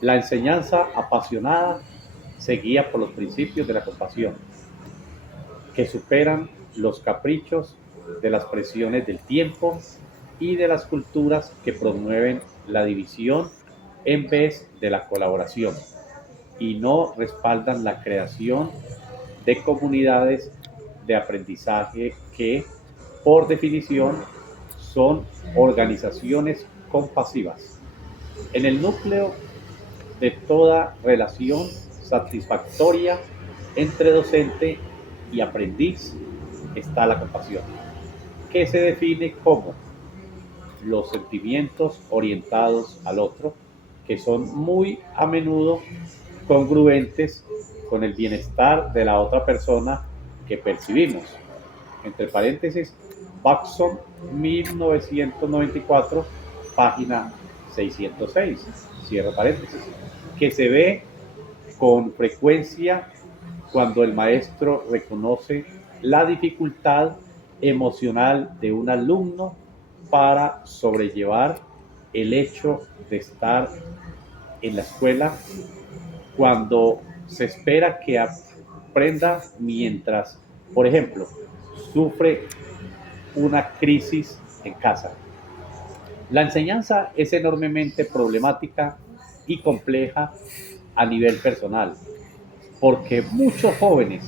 La enseñanza apasionada se guía por los principios de la compasión, que superan los caprichos de las presiones del tiempo y de las culturas que promueven la división en vez de la colaboración y no respaldan la creación de comunidades de aprendizaje que, por definición, son organizaciones compasivas. En el núcleo de toda relación satisfactoria entre docente y aprendiz está la compasión, que se define como los sentimientos orientados al otro, que son muy a menudo congruentes con el bienestar de la otra persona que percibimos. Entre paréntesis, Baxon 1994, página 606, cierro paréntesis, que se ve con frecuencia cuando el maestro reconoce la dificultad emocional de un alumno para sobrellevar el hecho de estar en la escuela, cuando se espera que aprenda mientras, por ejemplo, sufre una crisis en casa. La enseñanza es enormemente problemática y compleja a nivel personal, porque muchos jóvenes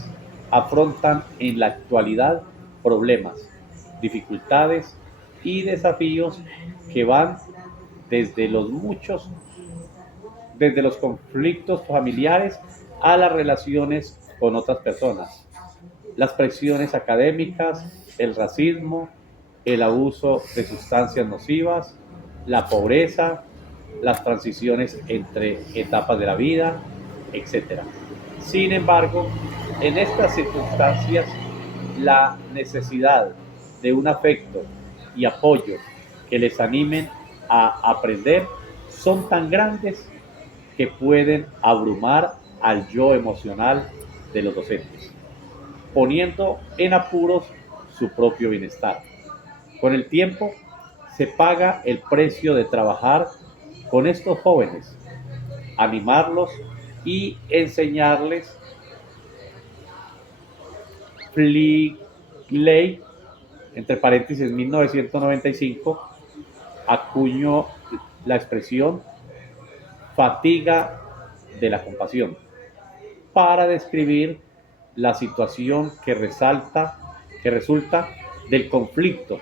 afrontan en la actualidad problemas, dificultades y desafíos que van desde los muchos, desde los conflictos familiares a las relaciones con otras personas, las presiones académicas, el racismo, el abuso de sustancias nocivas, la pobreza, las transiciones entre etapas de la vida, etcétera. Sin embargo, en estas circunstancias, la necesidad de un afecto y apoyo que les animen a aprender son tan grandes que pueden abrumar al yo emocional de los docentes, poniendo en apuros su propio bienestar. Con el tiempo se paga el precio de trabajar con estos jóvenes, animarlos y enseñarles. Fligley, entre paréntesis 1995, acuñó la expresión fatiga de la compasión para describir la situación que resulta del conflicto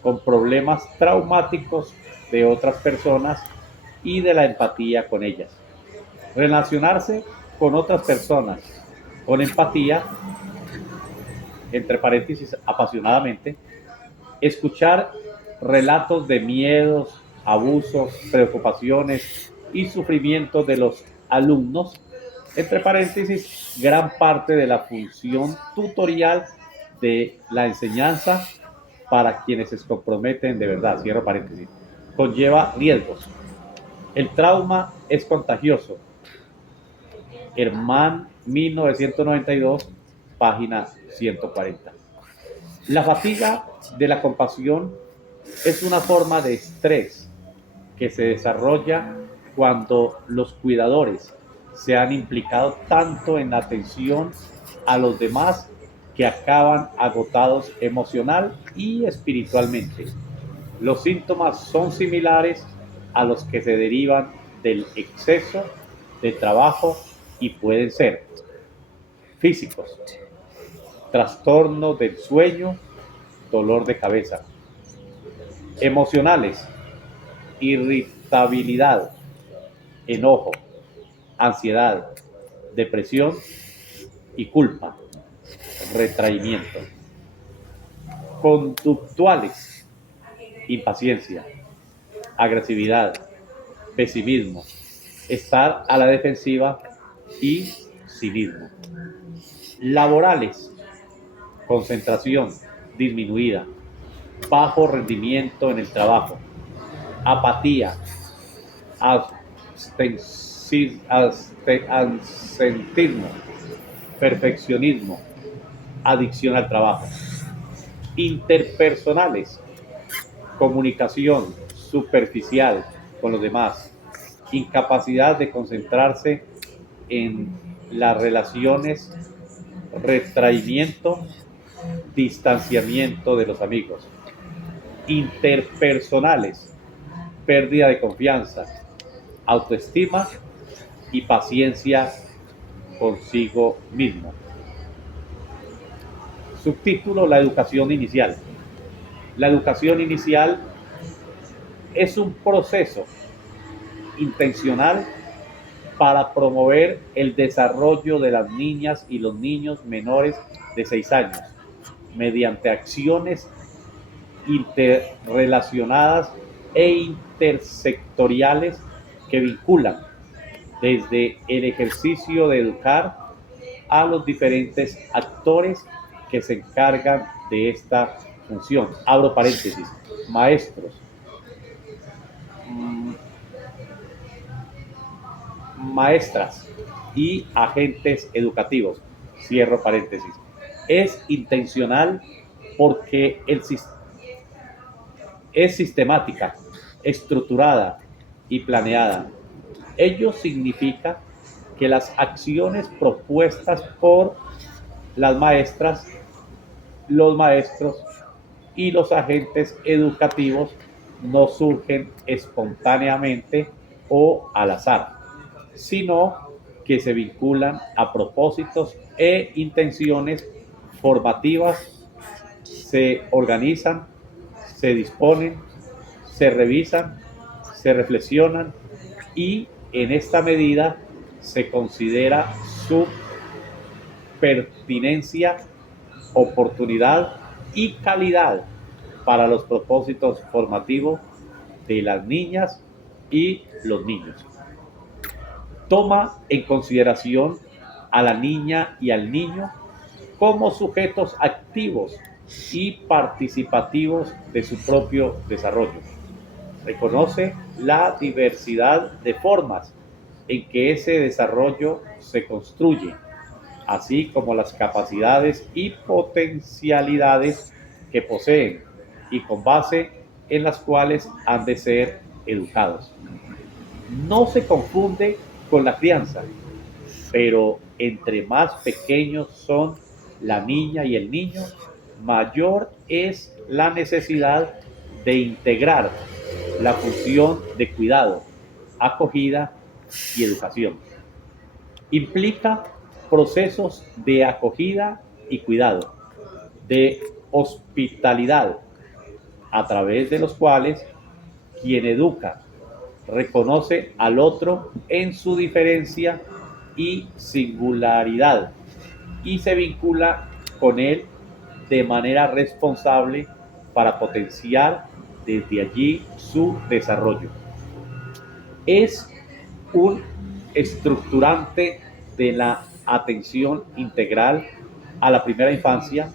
con problemas traumáticos de otras personas y de la empatía con ellas. Relacionarse con otras personas con empatía, entre paréntesis apasionadamente, escuchar relatos de miedos, abusos, preocupaciones y sufrimientos de los alumnos, entre paréntesis, gran parte de la función tutorial de la enseñanza para quienes se comprometen de verdad, cierro paréntesis, conlleva riesgos. El trauma es contagioso. Herman 1992, página 140. La fatiga de la compasión es una forma de estrés que se desarrolla cuando los cuidadores se han implicado tanto en la atención a los demás que acaban agotados emocional y espiritualmente. Los síntomas son similares a los que se derivan del exceso de trabajo y pueden ser físicos, trastorno del sueño, dolor de cabeza; emocionales, irritabilidad, enojo, ansiedad, depresión y culpa, retraimiento; conductuales, impaciencia, agresividad, pesimismo, estar a la defensiva y cinismo; laborales, concentración disminuida, bajo rendimiento en el trabajo, apatía, absentismo, perfeccionismo, adicción al trabajo; interpersonales, comunicación superficial con los demás, incapacidad de concentrarse en las relaciones, retraimiento, distanciamiento de los amigos, interpersonales, pérdida de confianza, autoestima y paciencia consigo mismo. Subtítulo: la educación inicial. La educación inicial es un proceso intencional para promover el desarrollo de las niñas y los niños menores de 6 años mediante acciones interrelacionadas e intersectoriales que vinculan desde el ejercicio de educar a los diferentes actores que se encargan de esta función. Abro paréntesis: maestros, maestras y agentes educativos. Cierro paréntesis. Es intencional porque es sistemática, estructurada y planeada. Ello significa que las acciones propuestas por las maestras, los maestros y los agentes educativos no surgen espontáneamente o al azar, sino que se vinculan a propósitos e intenciones formativas, se organizan, se disponen, se revisan, se reflexionan y en esta medida se considera su pertinencia, oportunidad y calidad para los propósitos formativos de las niñas y los niños. Toma en consideración a la niña y al niño como sujetos activos y participativos de su propio desarrollo. Reconoce la diversidad de formas en que ese desarrollo se construye, así como las capacidades y potencialidades que poseen y con base en las cuales han de ser educados. No se confunde con la crianza, pero entre más pequeños son la niña y el niño, mayor es la necesidad de integrar la función de cuidado, acogida y educación. Implica procesos de acogida y cuidado, de hospitalidad, a través de los cuales quien educa reconoce al otro en su diferencia y singularidad y se vincula con él de manera responsable para potenciar desde allí su desarrollo. Es un estructurante de la atención integral a la primera infancia.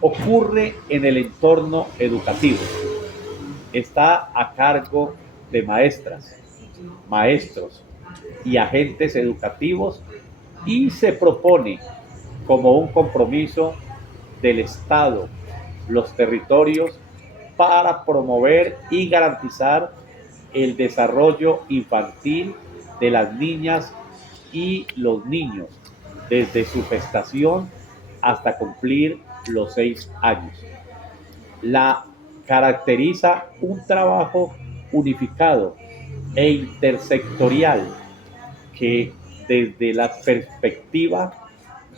Ocurre en el entorno educativo. Está a cargo de maestras, maestros y agentes educativos y se propone como un compromiso del Estado, los territorios, para promover y garantizar el desarrollo infantil de las niñas y los niños desde su gestación hasta cumplir los 6 años. La caracteriza un trabajo unificado e intersectorial que desde la perspectiva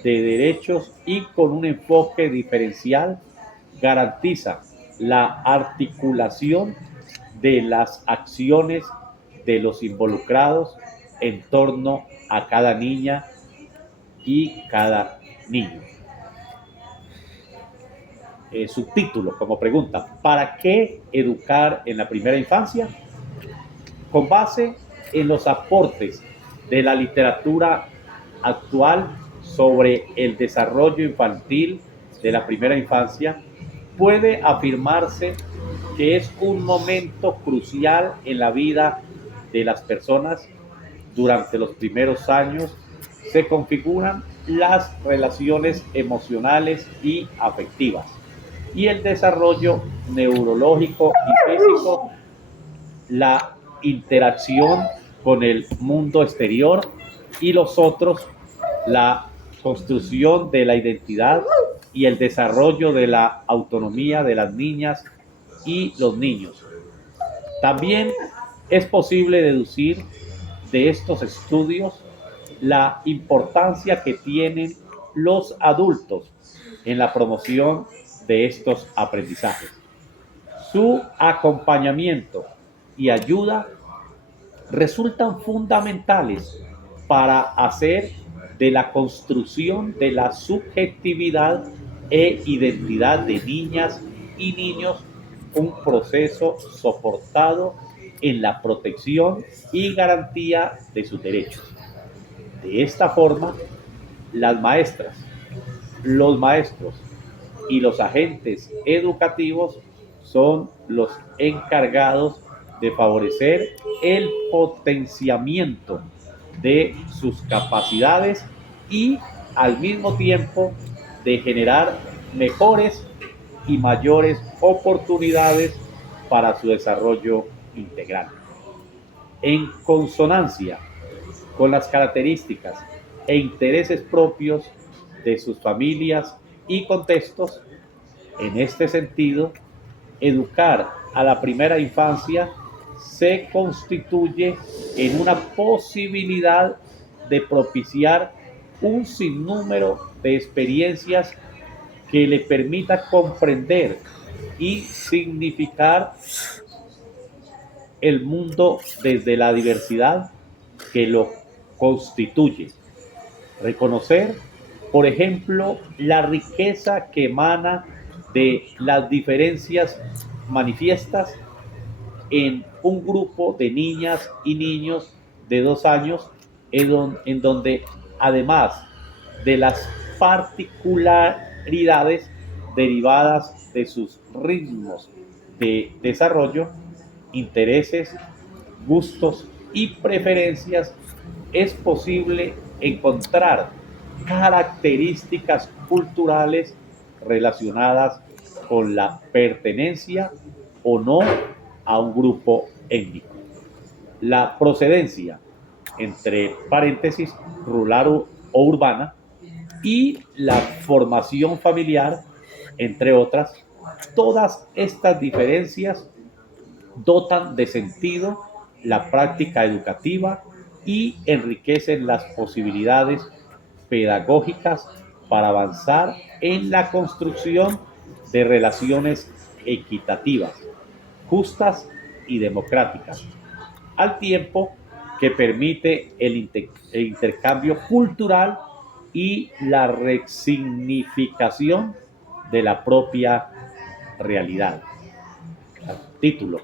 de derechos y con un enfoque diferencial garantiza la articulación de las acciones de los involucrados en torno a cada niña y cada niño. Subtítulo como pregunta: ¿para qué educar en la primera infancia? Con base en los aportes de la literatura actual sobre el desarrollo infantil de la primera infancia, puede afirmarse que es un momento crucial en la vida de las personas. Durante los primeros años se configuran las relaciones emocionales y afectivas y el desarrollo neurológico y físico, la interacción con el mundo exterior y los otros, la construcción de la identidad y el desarrollo de la autonomía de las niñas y los niños. También es posible deducir de estos estudios la importancia que tienen los adultos en la promoción de estos aprendizajes. Su acompañamiento y ayuda resultan fundamentales para hacer de la construcción de la subjetividad e identidad de niñas y niños un proceso soportado en la protección y garantía de sus derechos. De esta forma, las maestras, los maestros y los agentes educativos son los encargados de favorecer el potenciamiento de sus capacidades y al mismo tiempo de generar mejores y mayores oportunidades para su desarrollo integral. En consonancia con las características e intereses propios de sus familias y contextos, en este sentido, educar a la primera infancia se constituye en una posibilidad de propiciar un sinnúmero de experiencias que le permita comprender y significar el mundo desde la diversidad que lo constituye. Reconocer, por ejemplo, la riqueza que emana de las diferencias manifiestas en un grupo de niñas y niños de 2 años, en donde además de las particularidades derivadas de sus ritmos de desarrollo, intereses, gustos y preferencias, es posible encontrar características culturales relacionadas con la pertenencia o no a un grupo étnico. La procedencia, entre paréntesis, rural o urbana, y la formación familiar, entre otras, todas estas diferencias dotan de sentido la práctica educativa y enriquecen las posibilidades pedagógicas para avanzar en la construcción de relaciones equitativas, justas y democráticas, al tiempo que permite el intercambio cultural y la resignificación de la propia realidad. Título: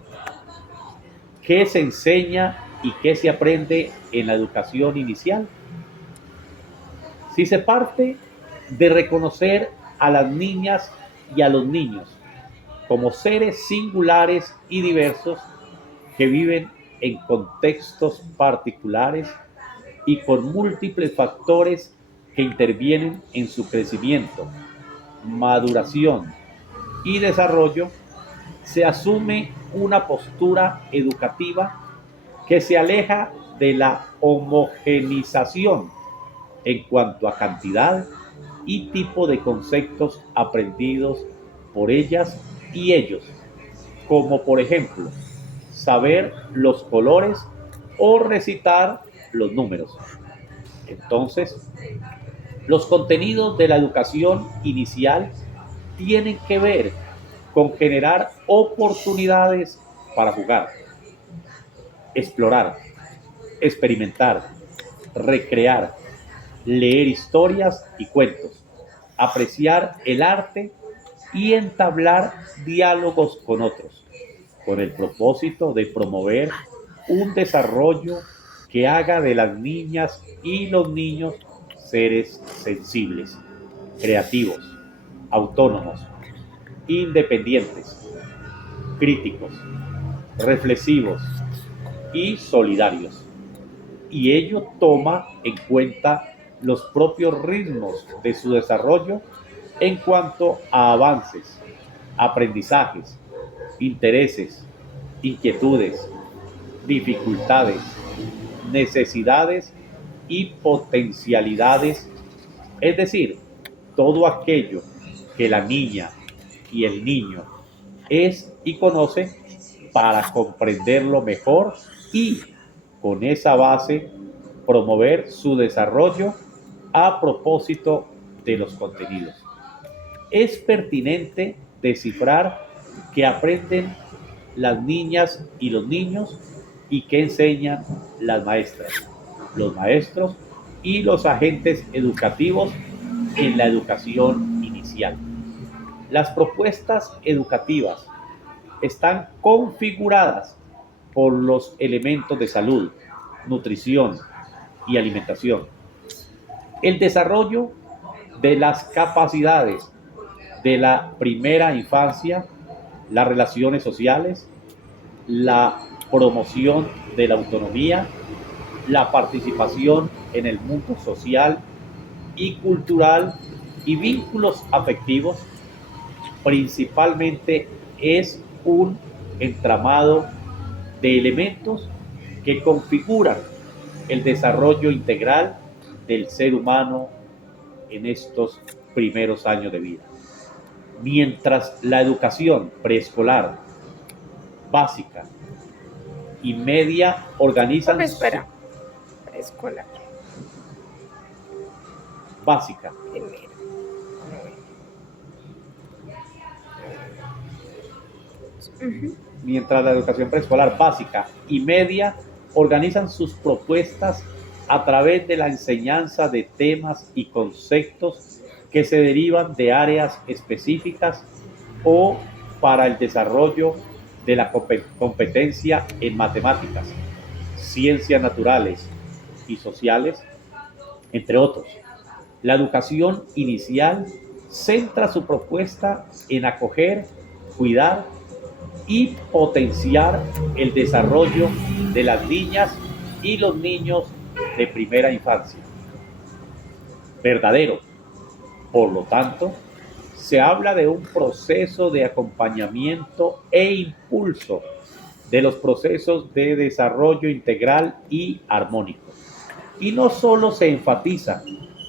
¿qué se enseña y qué se aprende en la educación inicial? Si se parte de reconocer a las niñas y a los niños como seres singulares y diversos que viven en contextos particulares y con múltiples factores que intervienen en su crecimiento, maduración y desarrollo, se asume una postura educativa que se aleja de la homogenización en cuanto a cantidad y tipo de conceptos aprendidos por ellas y ellos, como por ejemplo, saber los colores o recitar los números. Entonces, los contenidos de la educación inicial tienen que ver con generar oportunidades para jugar, explorar, experimentar, recrear, leer historias y cuentos, apreciar el arte y entablar diálogos con otros, con el propósito de promover un desarrollo que haga de las niñas y los niños seres sensibles, creativos, autónomos, independientes, críticos, reflexivos y solidarios. Y ello toma en cuenta los propios ritmos de su desarrollo en cuanto a avances, aprendizajes, intereses, inquietudes, dificultades, necesidades y potencialidades, es decir, todo aquello que la niña y el niño es y conoce para comprenderlo mejor y con esa base promover su desarrollo a propósito de los contenidos. Es pertinente descifrar qué aprenden las niñas y los niños y qué enseñan las maestras, los maestros y los agentes educativos en la educación inicial. Las propuestas educativas están configuradas por los elementos de salud, nutrición y alimentación. El desarrollo de las capacidades de la primera infancia, las relaciones sociales, la promoción de la autonomía, la participación en el mundo social y cultural y vínculos afectivos, principalmente es un entramado de elementos que configuran el desarrollo integral del ser humano en estos primeros años de vida. Mientras la educación preescolar, básica y media organizan... Espera, preescolar. Básica. Primero. Mientras la educación preescolar básica y media organizan sus propuestas a través de la enseñanza de temas y conceptos que se derivan de áreas específicas o para el desarrollo de la competencia en matemáticas, ciencias naturales y sociales, entre otros. La educación inicial centra su propuesta en acoger, cuidar y potenciar el desarrollo de las niñas y los niños de primera infancia. Verdadero. Por lo tanto, se habla de un proceso de acompañamiento e impulso de los procesos de desarrollo integral y armónico. Y no solo se enfatiza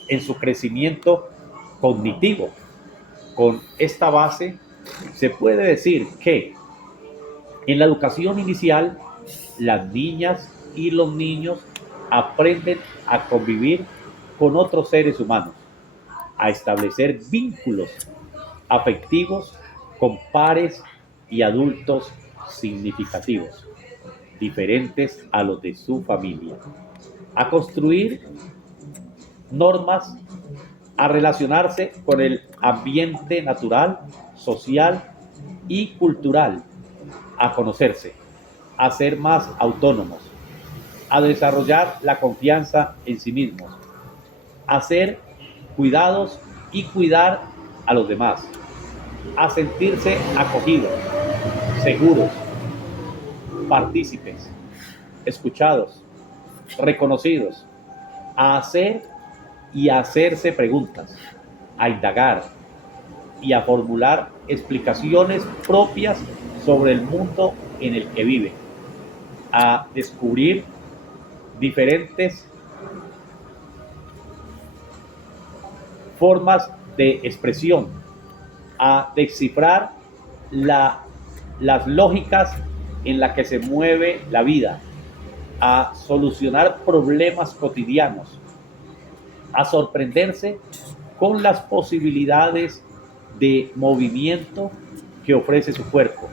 en su crecimiento cognitivo. Con esta base, se puede decir que en la educación inicial, las niñas y los niños aprenden a convivir con otros seres humanos, a establecer vínculos afectivos con pares y adultos significativos, diferentes a los de su familia, a construir normas, a relacionarse con el ambiente natural, social y cultural, a conocerse, a ser más autónomos, a desarrollar la confianza en sí mismos, a ser cuidados y cuidar a los demás, a sentirse acogidos, seguros, partícipes, escuchados, reconocidos, a hacer y a hacerse preguntas, a indagar y a formular explicaciones propias sobre el mundo en el que vive, a descubrir diferentes formas de expresión, a descifrar las lógicas en las que se mueve la vida, a solucionar problemas cotidianos, a sorprenderse con las posibilidades de movimiento que ofrece su cuerpo,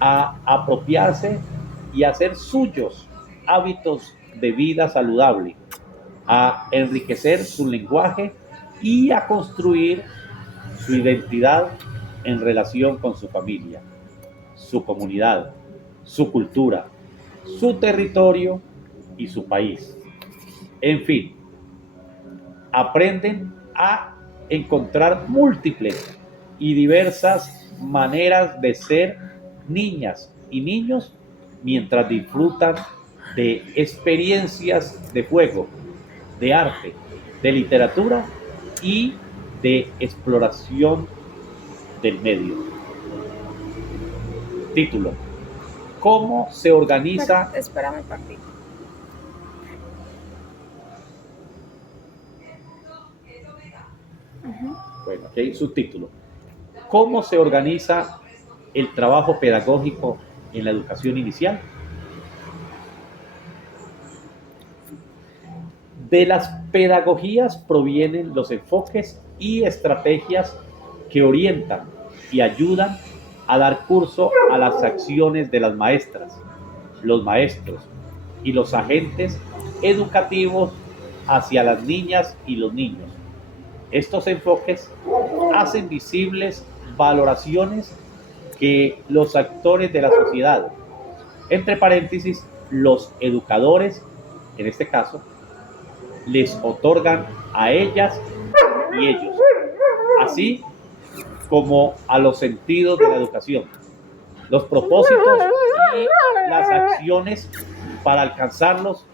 a apropiarse y hacer suyos hábitos de vida saludable, a enriquecer su lenguaje y a construir su identidad en relación con su familia, su comunidad, su cultura, su territorio y su país. En fin, aprenden a encontrar múltiples y diversas maneras de ser niñas y niños mientras disfrutan de experiencias de juego, de arte, de literatura y de exploración del medio. Título: ¿Cómo se organiza? Espérame, papi. Bueno, aquí hay subtítulo. ¿Cómo se organiza el trabajo pedagógico en la educación inicial? De las pedagogías provienen los enfoques y estrategias que orientan y ayudan a dar curso a las acciones de las maestras, los maestros y los agentes educativos hacia las niñas y los niños. Estos enfoques hacen visibles valoraciones que los actores de la sociedad, entre paréntesis, los educadores, en este caso, les otorgan a ellas y ellos, así como a los sentidos de la educación, los propósitos y las acciones para alcanzarlos,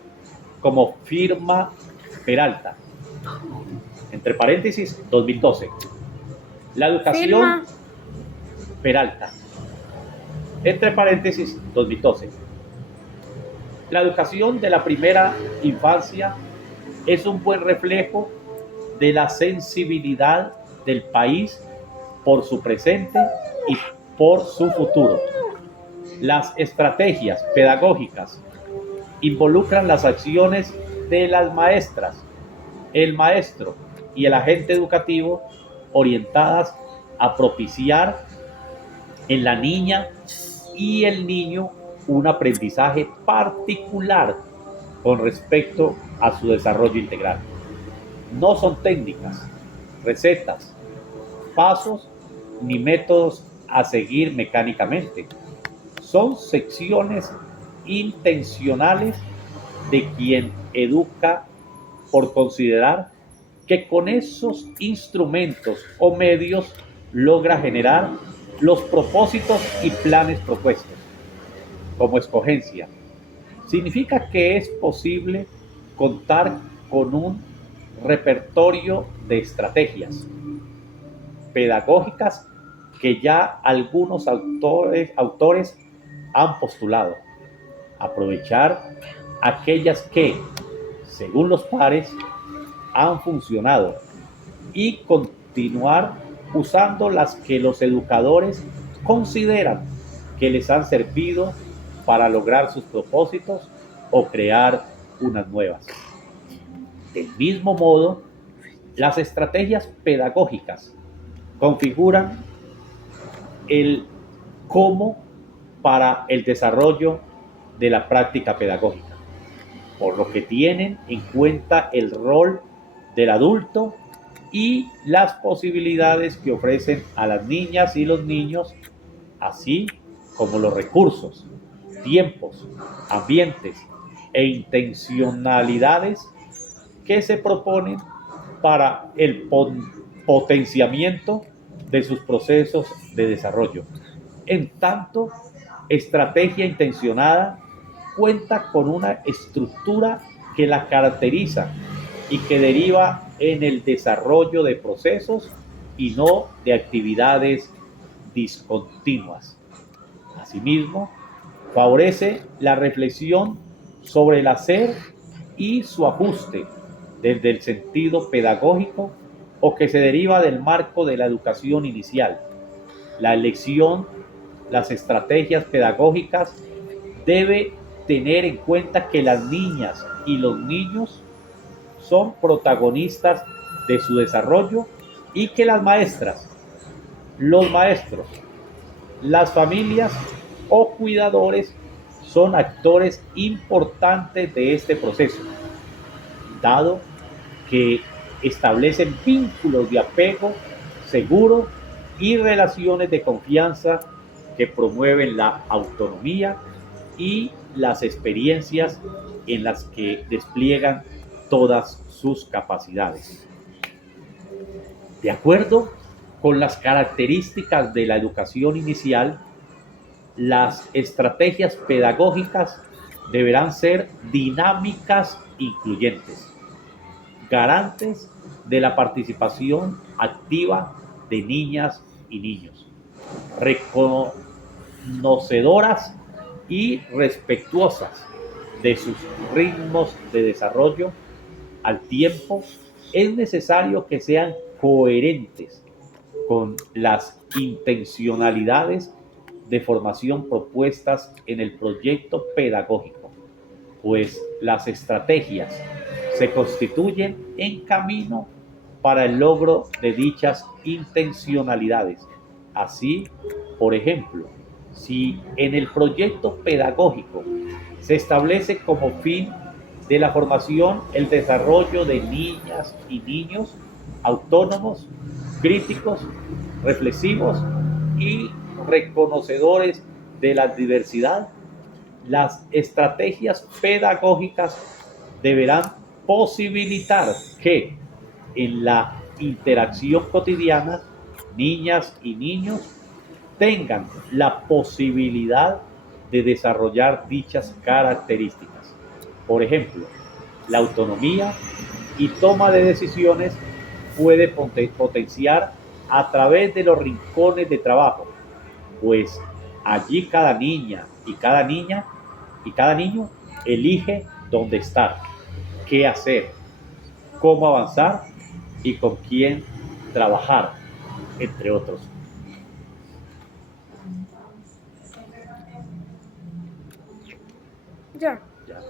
como firma Peralta, entre paréntesis, 2012. La educación Peralta, entre paréntesis, 2012. La educación de la primera infancia es un buen reflejo de la sensibilidad del país por su presente y por su futuro. Las estrategias pedagógicas involucran las acciones de las maestras, el maestro y el agente educativo orientadas a propiciar en la niña y el niño un aprendizaje particular con respecto a su desarrollo integral. No son técnicas, recetas, pasos ni métodos a seguir mecánicamente. Son secciones intencionales de quien educa por considerar que con esos instrumentos o medios logra generar los propósitos y planes propuestos. Como escogencia, significa que es posible contar con un repertorio de estrategias pedagógicas que ya algunos autores han postulado. Aprovechar aquellas que, según los pares, han funcionado y continuar usando las que los educadores consideran que les han servido para lograr sus propósitos o crear unas nuevas. Del mismo modo, las estrategias pedagógicas configuran el cómo para el desarrollo de la práctica pedagógica, por lo que tienen en cuenta el rol del adulto y las posibilidades que ofrecen a las niñas y los niños, así como los recursos, tiempos, ambientes e intencionalidades que se proponen para el potenciamiento de sus procesos de desarrollo. En tanto, estrategia intencionada cuenta con una estructura que la caracteriza y que deriva en el desarrollo de procesos y no de actividades discontinuas. Asimismo, favorece la reflexión sobre el hacer y su ajuste desde el sentido pedagógico o que se deriva del marco de la educación inicial. La elección, las estrategias pedagógicas debe tener en cuenta que las niñas y los niños son protagonistas de su desarrollo y que las maestras, los maestros, las familias o cuidadores son actores importantes de este proceso, dado que establecen vínculos de apego seguro y relaciones de confianza que promueven la autonomía y las experiencias en las que despliegan todas sus capacidades. De acuerdo con las características de la educación inicial, las estrategias pedagógicas deberán ser dinámicas, incluyentes, garantes de la participación activa de niñas y niños, reconocedoras y respetuosas de sus ritmos de desarrollo. Al tiempo, es necesario que sean coherentes con las intencionalidades de formación propuestas en el proyecto pedagógico, pues las estrategias se constituyen en camino para el logro de dichas intencionalidades. Así, por ejemplo, si en el proyecto pedagógico se establece como fin de la formación el desarrollo de niñas y niños autónomos, críticos, reflexivos y reconocedores de la diversidad, las estrategias pedagógicas deberán posibilitar que en la interacción cotidiana niñas y niños tengan la posibilidad de desarrollar dichas características. Por ejemplo, la autonomía y toma de decisiones puede potenciar a través de los rincones de trabajo, pues allí cada niña y cada niño elige dónde estar, qué hacer, cómo avanzar y con quién trabajar, entre otros. Ya. Ya.